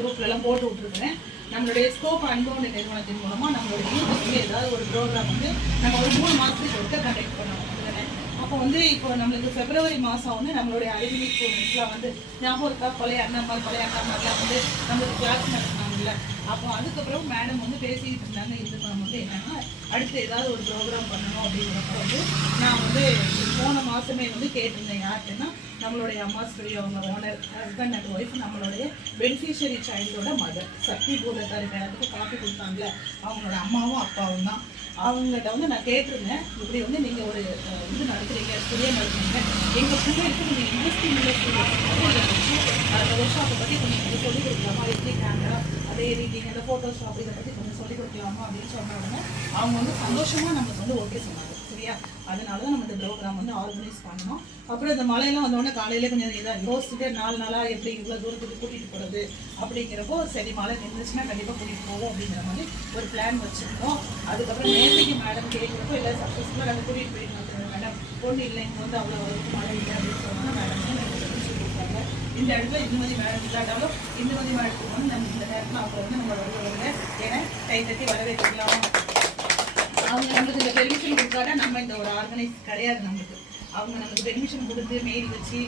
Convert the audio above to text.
குரூப்லலாம் போட்டு விட்டுருக்குறேன். நம்மளுடைய scope unbound நிறுவனத்தின் மூலமாக நம்மளுடைய யூனிவர்சிட்டி ஏதாவது ஒரு ப்ரோக்ராம் வந்து நம்ம ஒரு 3 மாதத்துக்கு ஒருக்க கண்டக்ட் பண்ணுவோம். அப்போ வந்து இப்போ நம்மளுக்கு பிப்ரவரி மாதம் வந்து நம்மளுடைய அலுமினி ஸ்டூடெண்ட்ஸ்லாம் வந்து ஞாபகம் இருக்கா, பழைய அண்ணாமார்லாம் வந்து நம்மளுக்கு கிளாஸ் நடத்தினாங்கல்ல. அப்போ அதுக்கப்புறம் மேடம் வந்து பேசிக்கிட்டு இருந்தாங்க. இது நம்ம வந்து என்னன்னா அடுத்து ஏதாவது ஒரு ப்ரோக்ராம் பண்ணணும் அப்படிங்கிறப்ப வந்து நான் வந்து போன மாதமே வந்து கேட்டிருந்தேன். யாருக்குன்னா நம்மளுடைய அம்மா ஸ்டுடியோ அவங்க ஓனர் ஹஸ்பண்ட் அண்ட் ஒய்ஃப் நம்மளுடைய பெனிஃபிஷியரி சைல்டோட மதர் சக்தி பூலத்தாரி பேருக்கு காப்பி கொடுத்தாங்கல்ல, அவங்களோட அம்மாவும் அப்பாவும் தான். அவங்ககிட்ட வந்து நான் கேட்டிருந்தேன், இப்படி வந்து நீங்கள் ஒரு இது நடத்துறீங்க, ஸ்டுடியோ நடத்துறீங்க, எங்கள் பிள்ளைகளுக்கு நீங்கள் இன்ட்ரெஸ்டிங் அந்த ஒர்க் ஷாப்பை பற்றி கொஞ்சம் சொல்லிக் கொடுக்கலாமா, எப்படி கேமரா அதே எடிட்டிங் அந்த ஃபோட்டோஷாப் இதை பற்றி கொஞ்சம் சொல்லிக் கொடுக்கலாமா அப்படின்னு சொன்ன உடனே அவங்க வந்து சந்தோஷமாக நமக்கு வந்து ஓகே சொன்னாங்க. சரியா, அதனால தான் நம்ம இந்த ப்ரோக்ராம் வந்து ஆர்கனைஸ் பண்ணோம். அப்புறம் இந்த மழையெல்லாம் வந்தோடனே காலையில் கொஞ்சம் இதாக யோசிச்சுட்டு 4 நாளாக எப்படி இவ்வளோ தூரத்துக்கு கூட்டிகிட்டு போகிறது அப்படிங்கிறப்போ சரி மழை நின்றுச்சுன்னா கண்டிப்பாக கூட்டிகிட்டு போவோம் அப்படிங்கிற மாதிரி ஒரு பிளான் வச்சுருந்தோம். அதுக்கப்புறம் நேற்றுக்கு மேடம் கேட்குறப்போ இல்லை சக்ஸஸ்ஃபுல்லாக நாங்கள் கூட்டிகிட்டு போயிருந்தோம் மேடம், ஒன்றும் இல்லை இங்கே வந்து அவ்வளோ மழை இல்லை அப்படின்னு சொன்னால் மேடம் சொல்லியிருக்காங்க. இந்த இடத்துல இந்துமதி மேடம் இல்லாட்டாலும் இந்துமதி மேடத்துக்கு வந்து நம்ம இந்த நேரத்தில் அவங்க வந்து நம்ம வருவாங்க. ஏன்னா கை தட்டி வரவேற்கலாம். அவங்க நம்மளுக்கு இந்த பெர்மிஷன் கொடுத்தாட்டா நம்ம இந்த ஒரு ஆர்கனைஸ் கிடையாது. நம்மளுக்கு அவங்க நமக்கு பெர்மிஷன் கொடுத்து மெயில் வச்சு